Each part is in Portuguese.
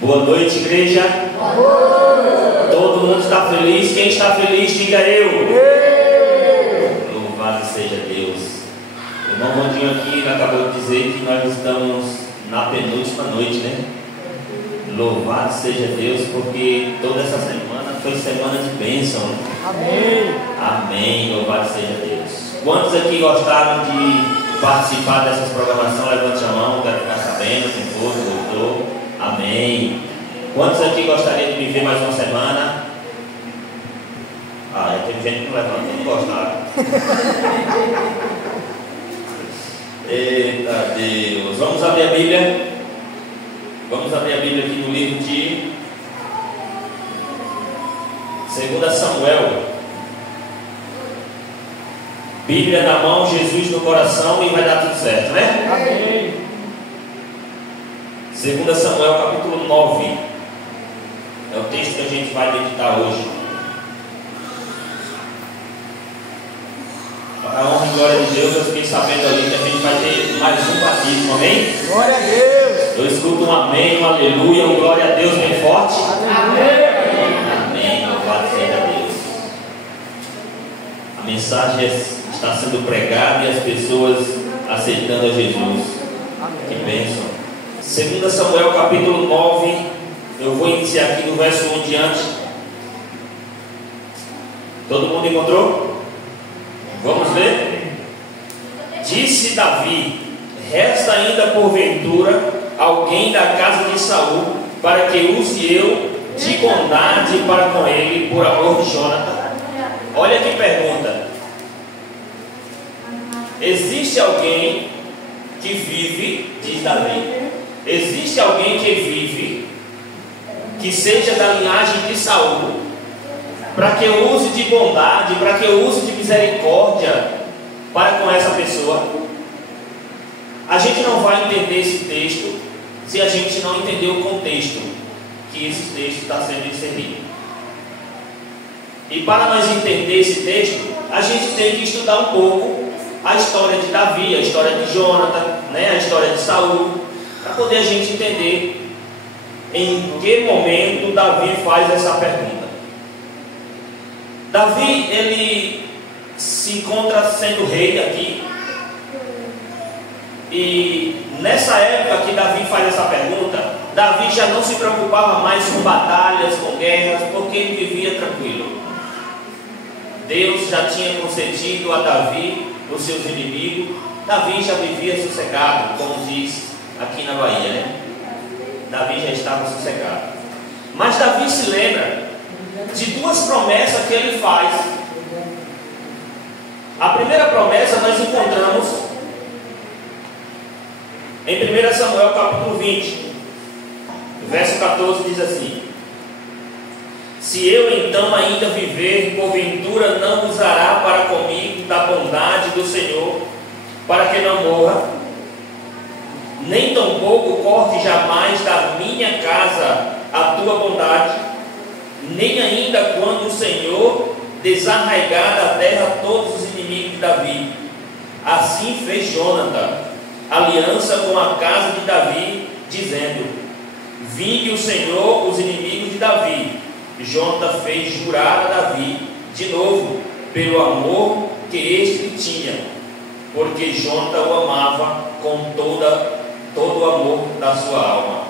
Boa noite, igreja. Todo mundo está feliz? Quem está feliz, diga eu. Louvado seja Deus. O irmão Rondinho aqui acabou de dizer que nós estamos na penúltima noite, né? Louvado seja Deus, porque toda essa semana foi semana de bênção, né? Amém. Amém, louvado seja Deus. Quantos aqui gostaram de participar dessas programações? Levante a mão, quero ficar sabendo quem for, gostou. Amém. Quantos aqui gostariam de me ver mais uma semana? Ah, tem gente que não levanta, não gostaram. Eita Deus. Vamos abrir a Bíblia. Vamos abrir a Bíblia aqui no livro de 2 Samuel. Bíblia na mão, Jesus no coração e vai dar tudo certo, né? Amém. 2 Samuel capítulo 9. É o texto que a gente vai meditar hoje. Para a honra e glória de Deus, eu fiquei sabendo ali que a gente vai ter mais um batismo, amém? Glória a Deus. Eu escuto um amém, um aleluia, um glória a Deus bem forte. Amém, louvado seja Deus. A mensagem está sendo pregada e as pessoas aceitando a Jesus. Que bênção. 2 Samuel capítulo 9. Eu vou iniciar aqui do verso 1 em diante. Todo mundo encontrou? Vamos ver? Disse Davi: resta ainda porventura alguém da casa de Saul, para que use eu de bondade para com ele, por amor de Jonathan. Olha que pergunta. Existe alguém que vive, diz Davi, existe alguém que vive, que seja da linhagem de Saul, para que eu use de bondade, para que eu use de misericórdia para com essa pessoa? A gente não vai entender esse texto se a gente não entender o contexto que esse texto está sendo inserido. E para nós entender esse texto, a gente tem que estudar um pouco a história de Davi, a história de Jonathan, né, a história de Saul, para poder a gente entender em que momento Davi faz essa pergunta. Davi, ele se encontra sendo rei aqui, e nessa época que Davi faz essa pergunta, Davi já não se preocupava mais com batalhas, com guerras, porque ele vivia tranquilo. Deus já tinha concedido a Davi os seus inimigos. Davi já vivia sossegado, como diz aqui na Bahia, né? Davi já estava sossegado. Mas Davi se lembra de duas promessas que ele faz. A primeira promessa nós encontramos em 1 Samuel capítulo 20, verso 14, diz assim: se eu então ainda viver, porventura não usará para comigo da bondade do Senhor, para que não morra, nem tampouco corte jamais da minha casa a tua bondade, nem ainda quando o Senhor desarraigar da terra todos os inimigos de Davi. Assim fez Jonathan aliança com a casa de Davi, dizendo: vingue o Senhor os inimigos de Davi. Jonathan fez jurar a Davi de novo, pelo amor que este lhe tinha, porque Jonathan o amava com todo o amor da sua alma.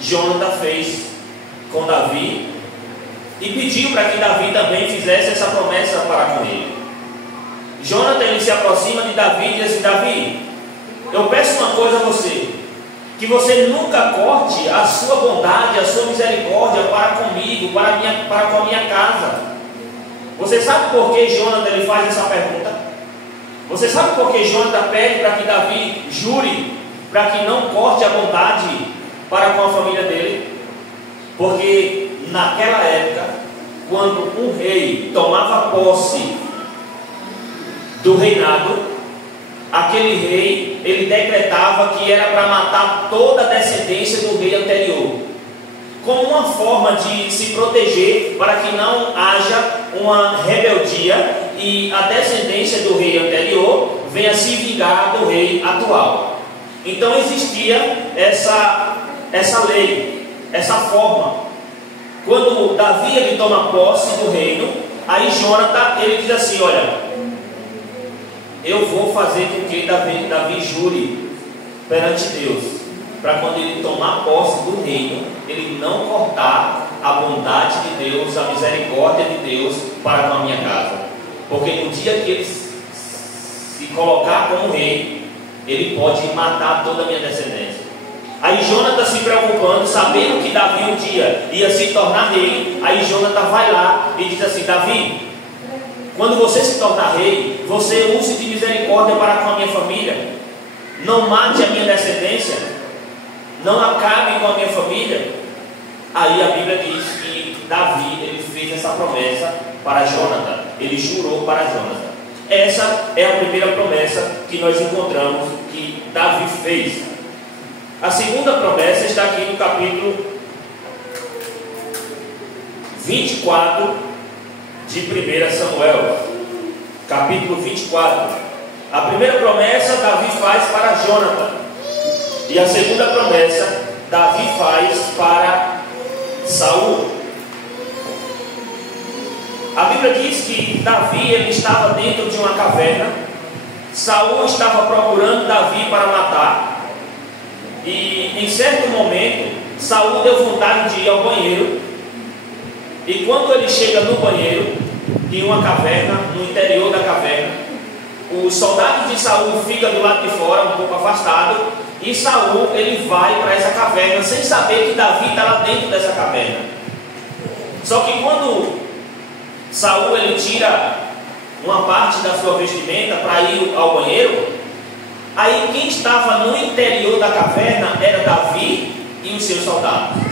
Jonathan fez com Davi e pediu para que Davi também fizesse essa promessa para com ele. Jonathan, ele se aproxima de Davi e diz assim: Davi, eu peço uma coisa a você, que você nunca corte a sua bondade, a sua misericórdia para comigo, para com a minha casa. Você sabe por que Jonathan ele faz essa pergunta? Você sabe por que Jonathan pede para que Davi jure, para que não corte a bondade para com a família dele? Porque naquela época, quando um rei tomava posse do reinado, aquele rei, ele decretava que era para matar toda a descendência do rei anterior, como uma forma de se proteger para que não haja uma rebeldia e a descendência do rei anterior venha se vingar do rei atual. Então existia essa lei. essa forma. Quando Davi ele toma posse do reino, aí Jonathan ele diz assim: olha, eu vou fazer com que Davi jure perante Deus, para quando ele tomar posse do reino, ele não cortar a bondade de Deus, a misericórdia de Deus para com a minha casa, porque no dia que ele se colocar como rei, ele pode matar toda a minha descendência. Aí Jonathan se preocupando, sabendo que Davi um dia ia se tornar rei, aí Jonathan vai lá e diz assim: Davi, quando você se tornar rei, você use de misericórdia para com a minha família, não mate a minha descendência, não acabe com a minha família. Aí a Bíblia diz que Davi ele fez essa promessa para Jonathan, ele jurou para Jonathan. Essa é a primeira promessa que nós encontramos que Davi fez. A segunda promessa está aqui no capítulo 24 de 1 Samuel. Capítulo 24. A primeira promessa Davi faz para Jonathan, e a segunda promessa Davi faz para Saul. A Bíblia diz que Davi ele estava dentro de uma caverna. Saul estava procurando Davi para matar. E em certo momento Saul deu vontade de ir ao banheiro. E quando ele chega no banheiro, em uma caverna, no interior da caverna, os soldados de Saul ficam do lado de fora, um pouco afastado, e Saul ele vai para essa caverna sem saber que Davi está lá dentro dessa caverna. Só que quando Saul ele tira uma parte da sua vestimenta para ir ao banheiro, aí quem estava no interior da caverna era Davi e os seus soldados.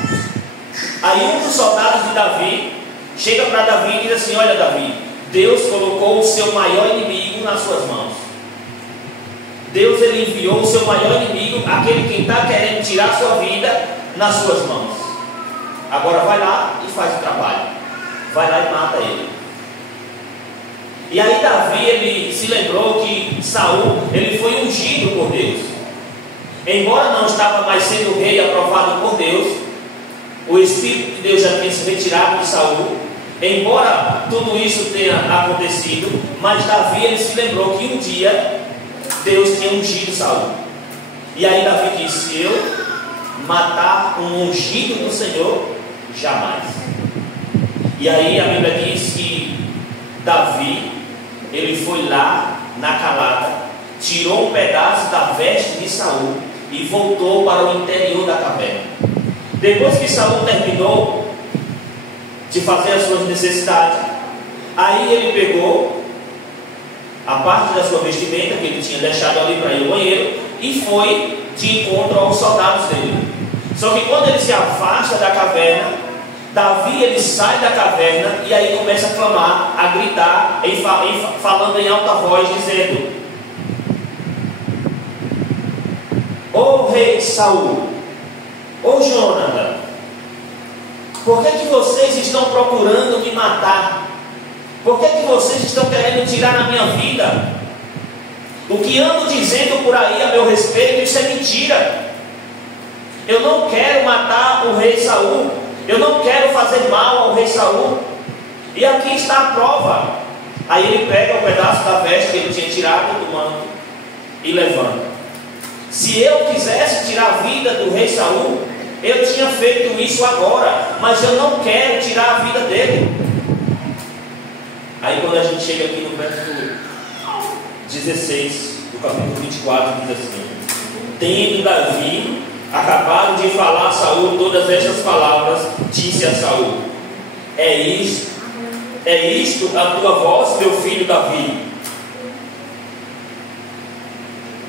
Aí um dos soldados de Davi chega para Davi e diz assim: olha Davi, Deus colocou o seu maior inimigo nas suas mãos. Deus ele enviou o seu maior inimigo, aquele que está querendo tirar a sua vida, nas suas mãos. Agora vai lá e faz o trabalho. Vai lá e mata ele. E aí Davi ele se lembrou que Saul ele foi ungido por Deus. Embora não estava mais sendo rei aprovado por Deus, o Espírito de Deus já tinha se retirado de Saul. Embora tudo isso tenha acontecido, mas Davi ele se lembrou que um dia Deus tinha ungido Saul. E aí Davi disse: se eu matar um ungido do Senhor, jamais. E aí a Bíblia diz que Davi ele foi lá na calada, tirou um pedaço da veste de Saul e voltou para o interior da caverna. Depois que Saul terminou de fazer as suas necessidades, aí ele pegou a parte da sua vestimenta que ele tinha deixado ali para ir ao banheiro e foi de encontro aos soldados dele. Só que quando ele se afasta da caverna, Davi ele sai da caverna e aí começa a clamar, a gritar, falando em alta voz, dizendo: ô rei Saul, ô Jonathan, por que vocês estão procurando me matar? Por que vocês estão querendo tirar a minha vida? O que ando dizendo por aí a meu respeito, isso é mentira. Eu não quero matar o rei Saul. Eu não quero fazer mal ao rei Saul. E aqui está a prova. Aí ele pega um pedaço da veste que ele tinha tirado do manto e levanta. Se eu quisesse tirar a vida do rei Saul, eu tinha feito isso agora, mas eu não quero tirar a vida dele. Aí quando a gente chega aqui no verso 16 do capítulo 24, diz assim: tendo Davi acabado de falar a Saul todas estas palavras, disse a Saul: é isto a tua voz, meu filho Davi?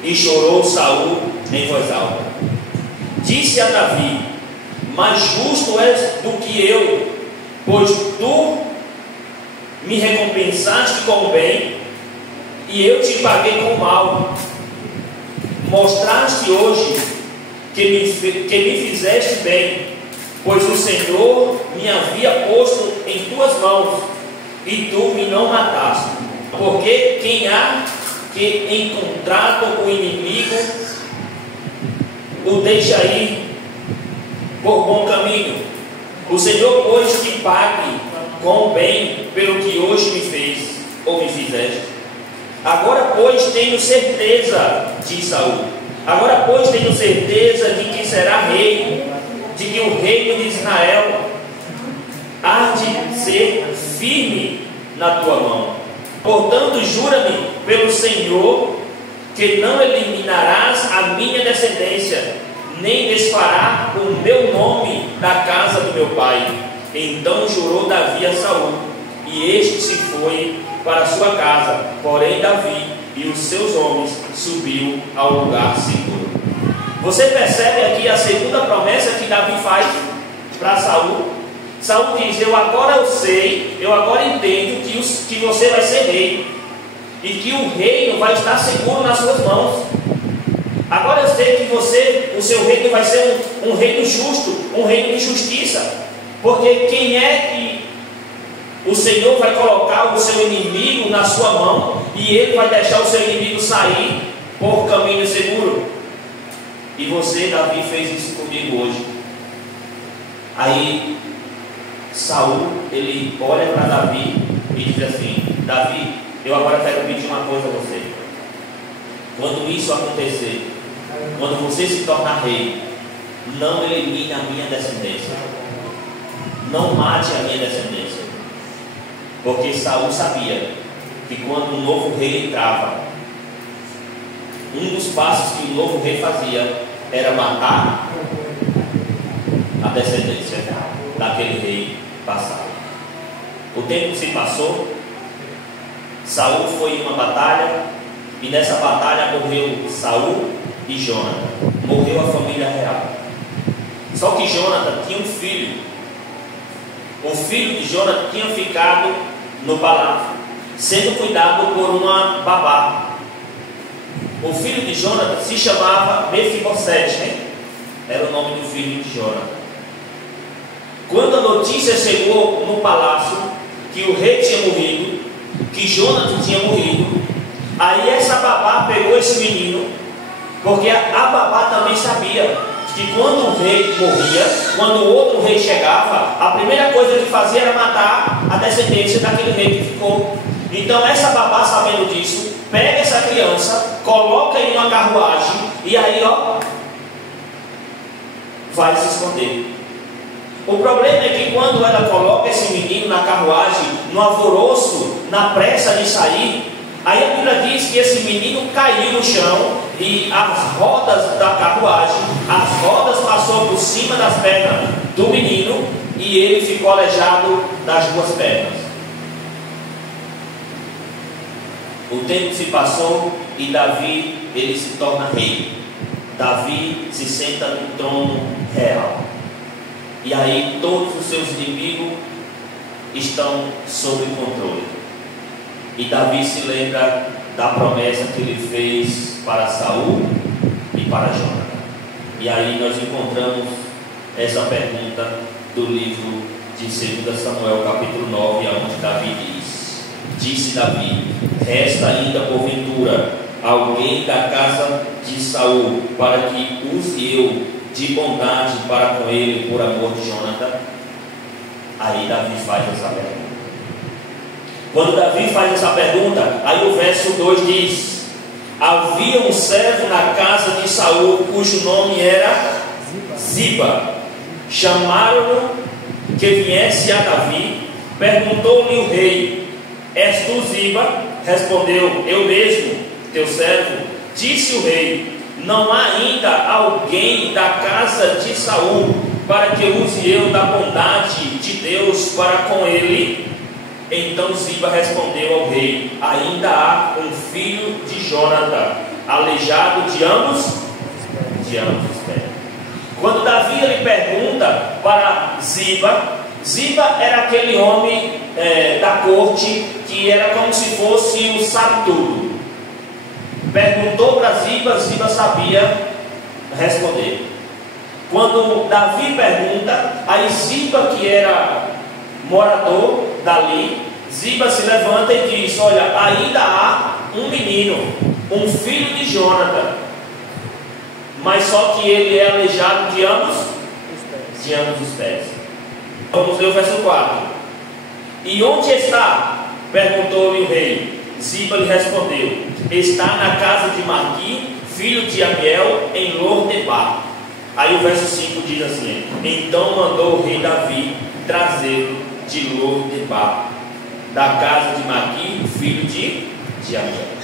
E chorou Saul em voz alta. Disse a Davi: mais justo és do que eu, pois tu me recompensaste com o bem e eu te paguei com o mal. Mostraste hoje que me fizeste bem, pois o Senhor me havia posto em tuas mãos e tu me não mataste. Porque quem há que encontrar o inimigo o deixa ir, por bom caminho. O Senhor, pois, te pague com o bem pelo que hoje me fez, ou me fizeste. Agora, pois, tenho certeza, diz Saul, agora, pois, tenho certeza de que será rei, de que o reino de Israel há de ser firme na tua mão. Portanto, jura-me pelo Senhor que não eliminarás a minha descendência, nem desfará o meu nome da casa do meu pai. Então jurou Davi a Saul, e este se foi para a sua casa. Porém Davi e os seus homens subiu ao lugar seguro. Você percebe aqui a segunda promessa que Davi faz para Saul? Saul diz: eu agora sei, eu agora entendo que você vai ser rei, e que o reino vai estar seguro nas suas mãos. Agora eu sei que o seu reino vai ser um reino justo, um reino de justiça. Porque quem é que o Senhor vai colocar o seu inimigo na sua mão, e ele vai deixar o seu inimigo sair por caminho seguro? E você, Davi, fez isso comigo hoje. Aí Saul, ele olha para Davi e diz assim: Davi, eu agora quero pedir uma coisa a você. Quando isso acontecer, quando você se tornar rei, não elimine a minha descendência, não mate a minha descendência. Porque Saul sabia que quando um novo rei entrava, um dos passos que o novo rei fazia era matar a descendência daquele rei passado. O tempo se passou, Saul foi em uma batalha, e nessa batalha morreu Saul e Jonathan, morreu a família real. Só que Jonathan tinha um filho. O filho de Jonathan tinha ficado no palácio, sendo cuidado por uma babá. O filho de Jonathan se chamava Mefibosete, né? Era o nome do filho de Jonathan. Quando a notícia chegou no palácio que o rei tinha morrido, que Jonathan tinha morrido, aí essa babá pegou esse menino, porque a babá também sabia que quando o rei morria, quando o outro rei chegava, a primeira coisa que fazia era matar a descendência daquele rei que ficou. Então essa babá, sabendo disso, pega essa criança, coloca em uma carruagem, e aí vai se esconder. O problema é que quando ela coloca esse menino na carruagem, no alvoroço, na pressa de sair, aí a Bíblia diz que esse menino caiu no chão, e as rodas da carruagem, as rodas passou por cima das pernas do menino, e ele ficou aleijado das duas pernas. O tempo se passou e Davi, ele se torna rei. Davi se senta no trono real. E aí todos os seus inimigos estão sob controle. E Davi se lembra da promessa que ele fez para Saul e para Jonathan. E aí nós encontramos essa pergunta do livro de 2 Samuel capítulo 9, onde Davi diz: disse Davi: resta ainda porventura alguém da casa de Saul, para que use eu de bondade para com ele por amor de Jonathan? Aí Davi faz essa pergunta. Quando Davi faz essa pergunta, aí o verso 2 diz: havia um servo na casa de Saul, cujo nome era Ziba. Chamaram-no que viesse a Davi. Perguntou-lhe o rei: és tu Ziba? Respondeu: eu mesmo, teu servo. Disse o rei: não há ainda alguém da casa de Saul para que use eu da bondade de Deus para com ele? Então Ziba respondeu ao rei: ainda há um filho de Jonathan, aleijado de ambos os pés. Quando Davi ele pergunta para Ziba, Ziba era aquele homem da corte que era como se fosse o sabe-tudo. Perguntou para Ziba, Ziba sabia responder. Quando Davi pergunta, aí Ziba, que era morador dali, Ziba se levanta e diz: olha, ainda há um menino, um filho de Jonathan, mas só que ele é aleijado de ambos de ambos os pés. Vamos ler o verso 4. E onde está? Perguntou-lhe o rei. Ziba lhe respondeu: está na casa de Maqui, filho de Amiel, em Lor-debar. Aí o verso 5 diz assim: então mandou o rei Davi trazê-lo de Lor-debar, da casa de Maqui, filho de Amiel.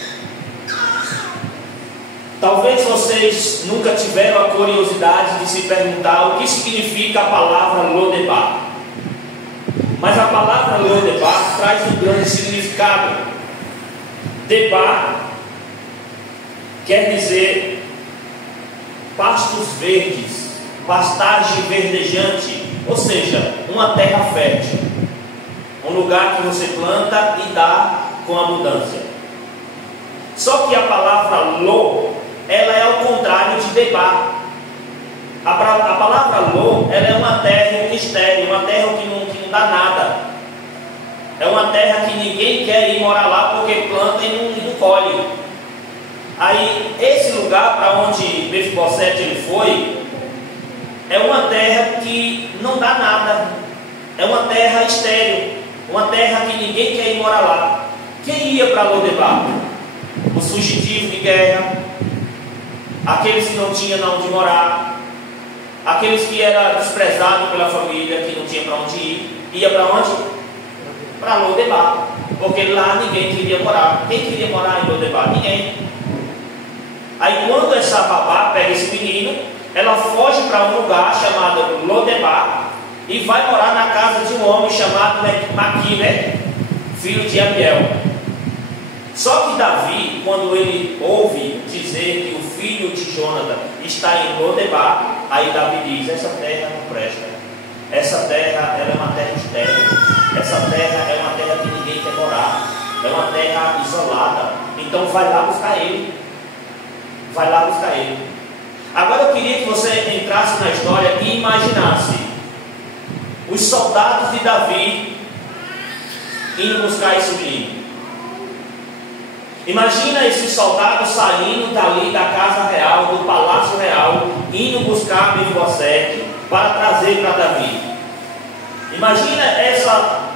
Talvez vocês nunca tiveram a curiosidade de se perguntar o que significa a palavra Lor-debar. Mas a palavra Lor-debar traz um grande significado. Debar quer dizer pastos verdes, pastagem verdejante, ou seja, uma terra fértil, um lugar que você planta e dá com abundância. Só que a palavra Lo, ela é ao contrário de Debar. A palavra Lo, ela é uma terra estéril, uma terra que não dá nada. É uma terra que ninguém quer ir morar lá porque planta e não colhe. Aí esse lugar para onde Mefibosete ele foi é uma terra que não dá nada. É uma terra estéril, uma terra que ninguém quer ir morar lá. Quem ia para Lor-debar? Os fugitivos de guerra, aqueles que não tinham onde morar, aqueles que eram desprezados pela família, que não tinha para onde ir. Ia para onde? Para Lor-debar, porque lá ninguém queria morar. Quem queria morar em Lor-debar? Ninguém. Aí quando essa babá pega esse menino, ela foge para um lugar chamado Lor-debar e vai morar na casa de um homem chamado Maqui, filho de Amiel. Só que Davi, quando ele ouve dizer que o filho de Jonathan está em Lor-debar, aí Davi diz: essa terra não presta. Essa terra, ela é uma terra estéril. Essa terra é uma terra que ninguém quer morar. É uma terra isolada. Então vai lá buscar ele. Vai lá buscar ele. Agora eu queria que você entrasse na história e imaginasse os soldados de Davi indo buscar esse menino. Imagina esses soldados saindo dali da casa real, do palácio real, indo buscar Mefibosete para trazer para Davi. Imagina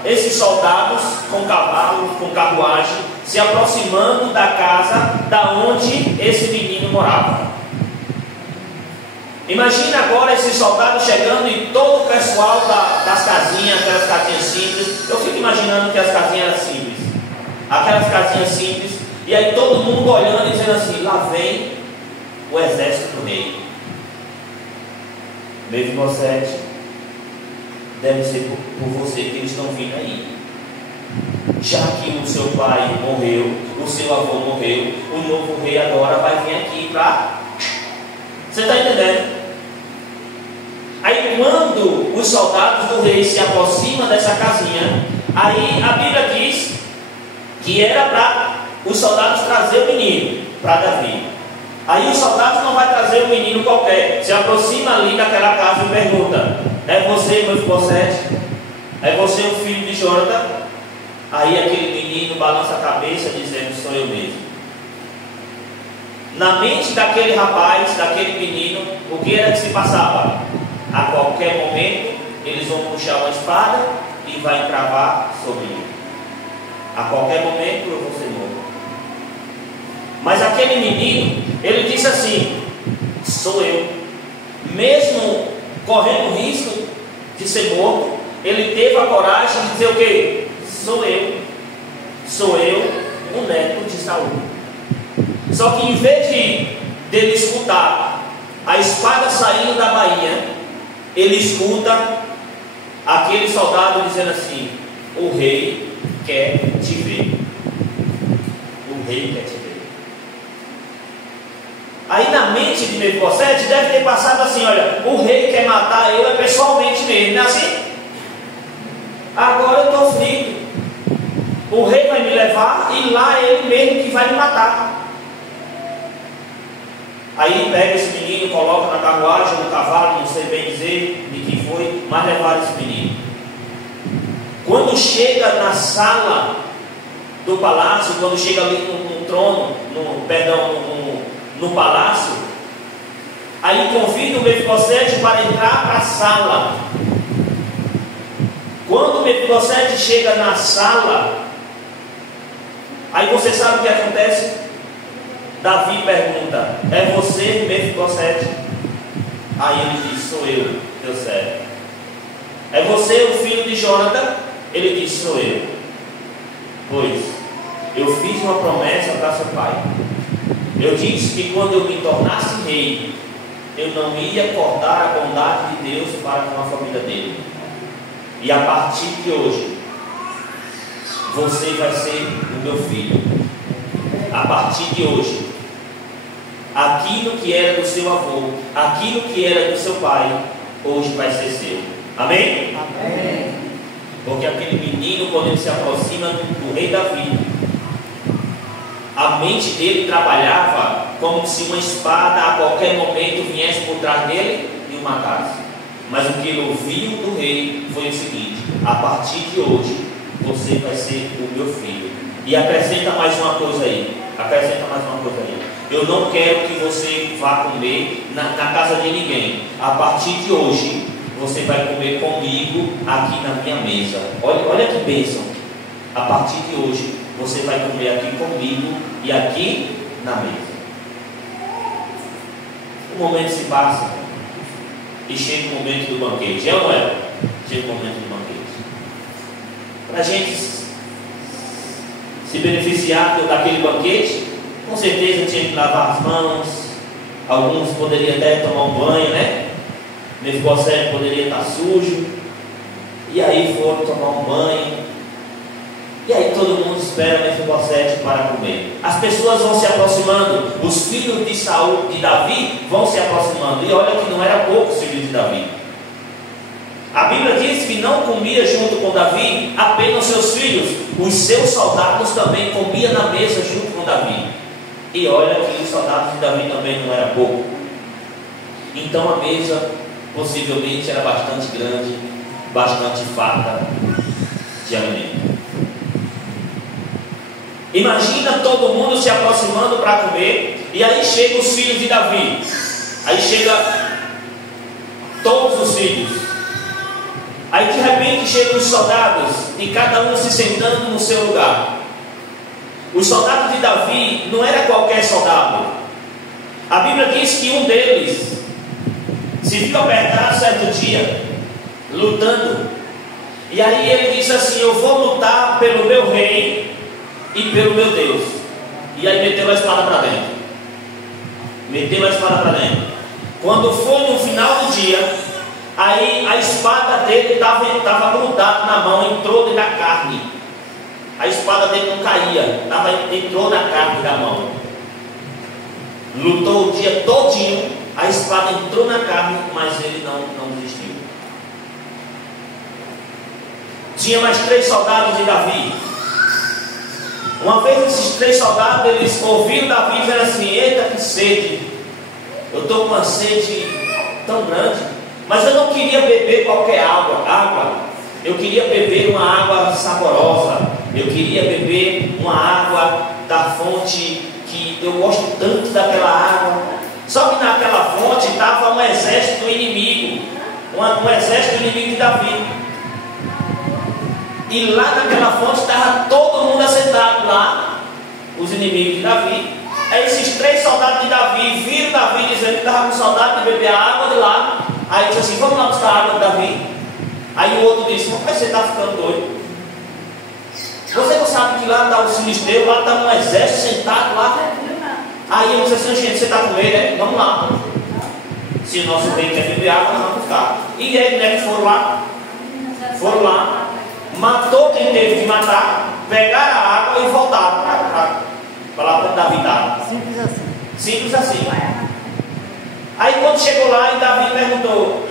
esses soldados com cavalo, com carruagem, se aproximando da casa da onde esse menino morava. Imagina agora esses soldados chegando e todo o pessoal das casinhas, aquelas casinhas simples. Eu fico imaginando que as casinhas eram simples, aquelas casinhas simples, e aí todo mundo olhando e dizendo assim: lá vem o exército do rei. Mefibosete, deve ser por você que eles estão vindo aí. Já que o seu pai morreu, o seu avô morreu, o novo rei agora vai vir aqui para... Você está entendendo? Aí quando os soldados do rei se aproximam dessa casinha, aí a Bíblia diz que era para os soldados trazer o menino para Davi. Aí os soldados não vai trazer um menino qualquer, se aproxima ali daquela casa e pergunta: é você, Mefibosete? É você o filho de Jonathan? Aí aquele menino balança a cabeça dizendo: sou eu mesmo. Na mente daquele rapaz, daquele menino, o que era que se passava? A qualquer momento eles vão puxar uma espada e vai encravar sobre ele. A qualquer momento eu vou ser morto. Mas aquele menino, ele disse assim: sou eu. Mesmo correndo o risco de ser morto, ele teve a coragem de dizer o quê? Sou eu. Sou eu, o neto de Saul. Só que em vez dele escutar a espada saindo da bainha, ele escuta aquele soldado dizendo assim: o rei quer te ver. O rei quer te ver. Aí na mente de Mefibosete deve ter passado assim: olha, o rei quer matar eu pessoalmente mesmo, não é assim? Agora eu estou frito. O rei vai me levar e lá é ele mesmo que vai me matar. Aí pega esse menino, coloca na carruagem, no cavalo, não sei bem dizer de quem foi, mas levaram esse menino. Quando chega na sala do palácio, quando chega ali no trono, no palácio, Aí convida o Mefibosete para entrar para a sala. Quando o Mefibosete chega na sala, aí você sabe o que acontece? Davi pergunta: é você, Mefibosete? Aí ele diz: sou eu, teu servo. É você o filho de Jonathan? Ele diz: sou eu. Pois eu fiz uma promessa para seu pai. Eu disse que quando eu me tornasse rei, eu não ia cortar a bondade de Deus para com a família dele. E a partir de hoje, você vai ser o meu filho. A partir de hoje, aquilo que era do seu avô, aquilo que era do seu pai, hoje vai ser seu. Amém? Amém. Porque aquele menino, quando ele se aproxima do rei Davi, a mente dele trabalhava como se uma espada a qualquer momento viesse por trás dele e o matasse. Mas o que ele ouviu do rei foi o seguinte: a partir de hoje você vai ser o meu filho. E acrescenta mais uma coisa aí. Eu não quero que você vá comer na casa de ninguém. A partir de hoje você vai comer comigo aqui na minha mesa. Olha que bênção. A partir de hoje você vai comer aqui comigo e aqui na mesa. O momento se passa e chega o momento do banquete. É ou não é? Chega o momento do banquete. Para a gente se beneficiar daquele banquete, com certeza tinha que lavar as mãos. Alguns poderiam até tomar um banho, né? Mefibosete poderia estar sujo. E aí foram tomar um banho. E aí todo mundo espera Mefibosete para comer. As pessoas vão se aproximando. Os filhos de Saul, de Davi, vão se aproximando. E olha que não era poucos filhos de Davi. A Bíblia diz que não comia junto com Davi apenas seus filhos. Os seus soldados também comiam na mesa junto com Davi. E olha que os soldados de Davi também não era pouco. Então a mesa possivelmente era bastante grande, bastante farta de alimento. Imagina todo mundo se aproximando para comer. E aí chegam os filhos de Davi. Aí chega todos os filhos. Aí de repente chegam os soldados, e cada um se sentando no seu lugar. Os soldados de Davi não era qualquer soldado. A Bíblia diz que um deles se viu apertado certo dia, lutando. E aí ele disse assim: eu vou lutar pelo meu rei e pelo meu Deus. E aí meteu a espada para dentro. Quando foi no final do dia, aí a espada dele estava grudada na mão, entrou dentro da carne. A espada dele não caía, entrou na carne da mão. Lutou o dia todinho, a espada entrou na carne, mas ele não desistiu. Tinha mais 3 soldados de Davi. Uma vez esses 3 soldados, eles ouviram Davi dizendo assim: eita, que sede, eu estou com uma sede tão grande, mas eu não queria beber qualquer água. Eu queria beber uma água saborosa. Eu queria beber uma água da fonte que eu gosto tanto daquela água. Só que naquela fonte estava um exército inimigo, um exército inimigo de Davi. E lá naquela fonte estava todo mundo assentado lá, os inimigos de Davi. Aí esses 3 soldados de Davi viram Davi dizendo que estava com saudade de beber a água de lá. Aí disse assim: vamos lá buscar a água de Davi. Aí o outro disse: mas você está ficando doido. Você não sabe que lá está os filisteus, lá está um exército sentado lá. Aí eu disse assim: gente, você está com medo, né? Vamos lá. Se o nosso rei quer beber água, nós vamos buscar. E aí, né, que foram lá. Matou quem teve que matar, pegaram a água e voltaram para lá para Davi dar. Simples assim. Aí quando chegou lá, e Davi perguntou: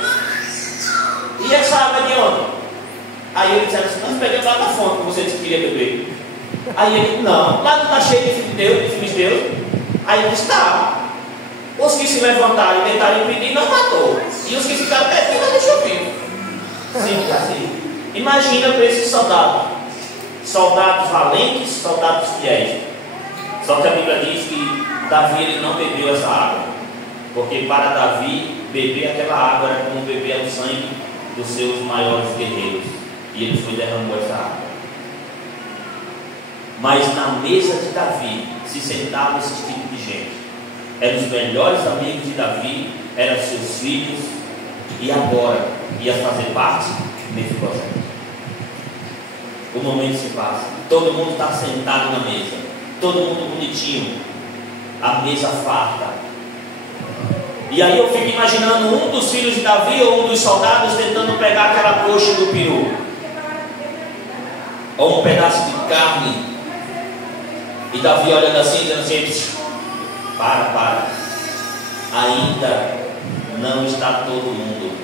e essa água de onde? Aí ele disse assim: nós pegamos lá da fonte que você disse que queria beber. Aí ele: não, lá não está cheio de filisteus. Aí ele disse: tá. Os que se levantaram e tentaram impedir, não matou. E os que ficaram pertinho, não deixou vivo. Simples assim. Imagina para esses soldados valentes, soldados fiéis. Só que a Bíblia diz que Davi ele não bebeu essa água. porque para Davi, beber aquela água era como beber o sangue dos seus maiores guerreiros, e ele foi e derramou essa água. Mas na mesa de Davi se sentavam esses tipos de gente. Eram os melhores amigos de Davi, eram seus filhos, e agora ia fazer parte desse projeto. O momento se passa, todo mundo está sentado na mesa, todo mundo bonitinho, a mesa farta. E aí eu fico imaginando um dos filhos de Davi ou um dos soldados tentando pegar aquela coxa do peru, ou um pedaço de carne, e Davi olhando assim, dizendo assim: para, ainda não está todo mundo.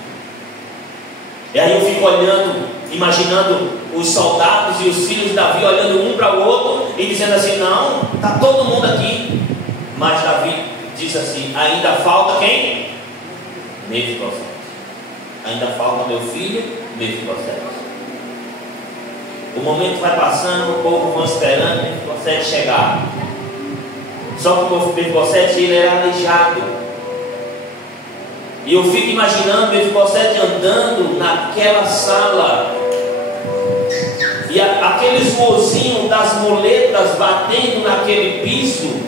E aí eu fico olhando, imaginando os soldados e os filhos de Davi olhando um para o outro e dizendo assim: não, está todo mundo aqui. Mas Davi diz assim: ainda falta quem? Mefibosete. Ainda falta meu filho, Mefibosete. O momento vai passando, o povo vai esperando Mefibosete chegar. Só que o Mefibosete, ele era aleijado. E eu fico imaginando Mefibosete andando naquela sala, e aqueles vozinhos das moletas batendo naquele piso,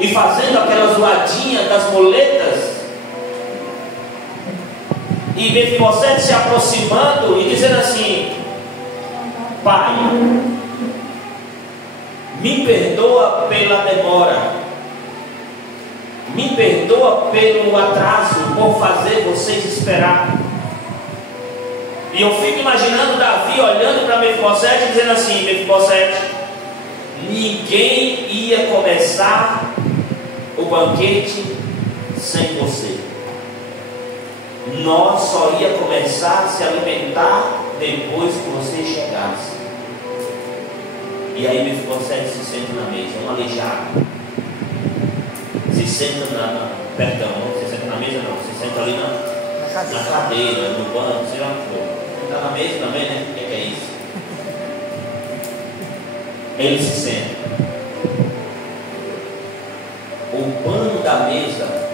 e fazendo aquela zoadinha das moletas, e Mefibosete se aproximando e dizendo assim: pai, me perdoa pela demora, me perdoa pelo atraso, por fazer vocês esperar. E eu fico imaginando Davi olhando para Mefibosete e dizendo assim: Mefibosete, ninguém ia começar o banquete sem você. Nós só ia começar a se alimentar depois que você chegasse. E aí Mefibosete se senta na mesa, um aleijado. Se senta perdão, não se senta na mesa não, se senta ali na cadeira, no banco, sei lá o que for. Está na mesa também, né? O que é isso? Ele se senta. O pano da mesa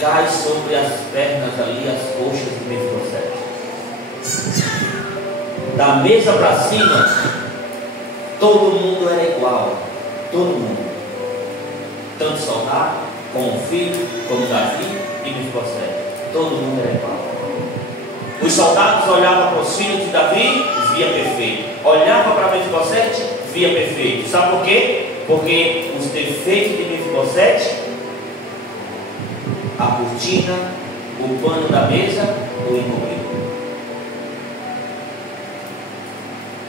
cai sobre as pernas ali, as coxas de Mefibosete. Da mesa para cima, todo mundo era igual. Todo mundo. Tanto soldado, como filho, como Davi e Mefibosete. Todo mundo era igual. Os soldados olhavam para os filhos de Davi, via perfeito. Olhavam para Mefibosete, via perfeito. Sabe por quê? Porque os defeitos de Mefibosete, a cortina, o pano da mesa, o encobriu.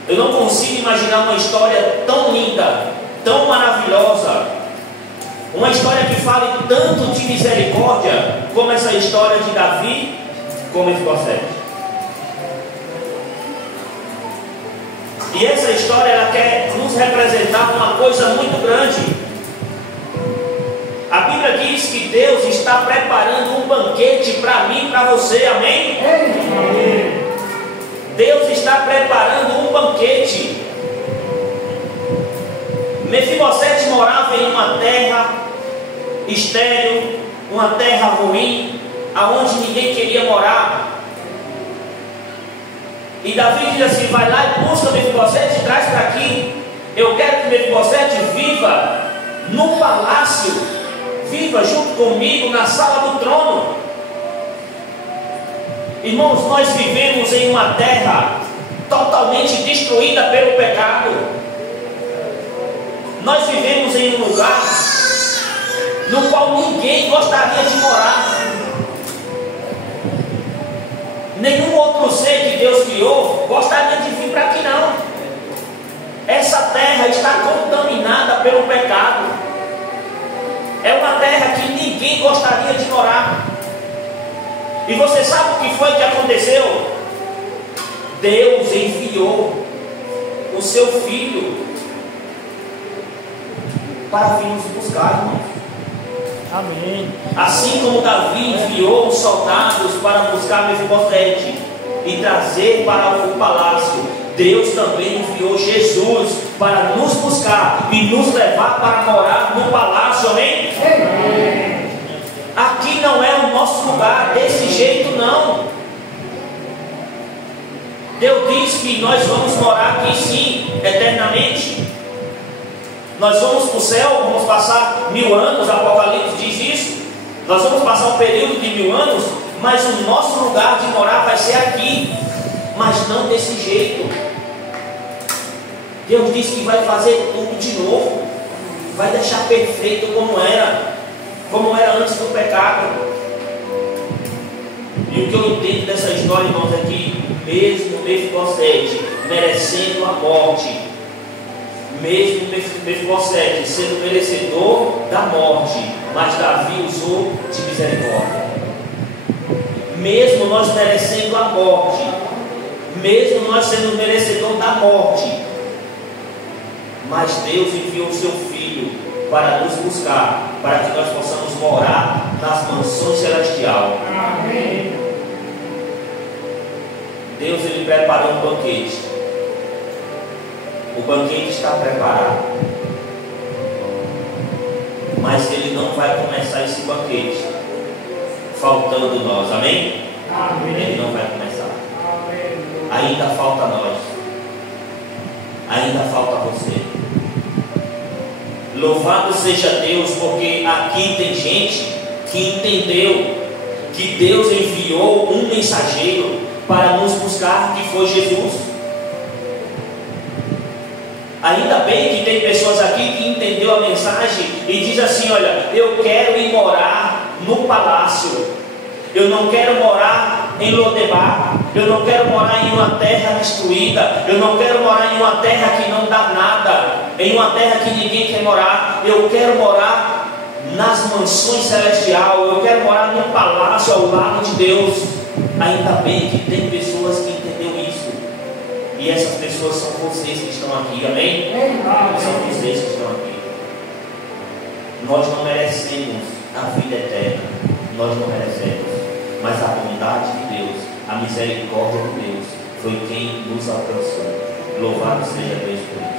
Eu não consigo imaginar uma história tão linda, tão maravilhosa, uma história que fale tanto de misericórdia como essa história de Davi com Mefibosete. E essa história, ela quer nos representar uma coisa muito grande. A Bíblia diz que Deus está preparando um banquete para mim e para você, amém? Deus está preparando um banquete. Mefibosete morava em uma terra estéril, uma terra ruim, aonde ninguém queria morar. E Davi diz assim: vai lá e busca Mefibosete e traz para aqui. Eu quero que Mefibosete viva no palácio, viva junto comigo na sala do trono. Irmãos, nós vivemos em uma terra totalmente destruída pelo pecado. Nós vivemos em um lugar no qual ninguém gostaria de morar. Nenhum outro ser que Deus criou gostaria de vir para aqui, não. Essa terra está contaminada pelo pecado. É uma terra que ninguém gostaria de morar. E você sabe o que foi que aconteceu? Deus enviou o seu filho para vir nos buscar, irmãos. Amém. Assim como Davi enviou os soldados para buscar Mefibosete e trazer para o palácio, Deus também enviou Jesus para nos buscar e nos levar para morar no palácio, amém? Aqui não é o nosso lugar, desse jeito não. Deus diz que nós vamos morar aqui sim, eternamente. Nós vamos para o céu, vamos passar 1000 anos, Apocalipse diz isso. Nós vamos passar um período de 1000 anos, mas o nosso lugar de morar vai ser aqui, mas não desse jeito. Deus disse que vai fazer tudo de novo, vai deixar perfeito como era antes do pecado. E o que eu entendo dessa história, irmãos, é que mesmo Mefibosete merecendo a morte, mesmo Mefibosete sendo merecedor da morte, mas Davi usou de misericórdia. Mesmo nós merecendo a morte, mesmo nós sendo merecedor da morte, mas Deus enviou o seu Filho para nos buscar, para que nós possamos morar nas mansões celestiais. Amém. Deus, Ele preparou um banquete. O banquete está preparado, mas Ele não vai começar esse banquete faltando nós, amém? Amém. Ele não vai começar. Amém. Ainda falta nós, ainda falta você. Louvado seja Deus, porque aqui tem gente que entendeu que Deus enviou um mensageiro para nos buscar, que foi Jesus. Ainda bem que tem pessoas aqui que entendeu a mensagem e diz assim: olha, eu quero ir morar no palácio, eu não quero morar em Lodebar, eu não quero morar em uma terra destruída, eu não quero morar em uma terra que não dá nada, em uma terra que ninguém quer morar. Eu quero morar nas mansões celestiais, eu quero morar num palácio ao lado de Deus. Ainda bem que tem pessoas que entenderam isso, e essas pessoas são vocês que estão aqui, amém? São vocês que estão aqui. Nós não merecemos a vida eterna, nós não merecemos, mas a bondade de Deus, a misericórdia de Deus foi quem nos alcançou. Louvado seja Deus por isso.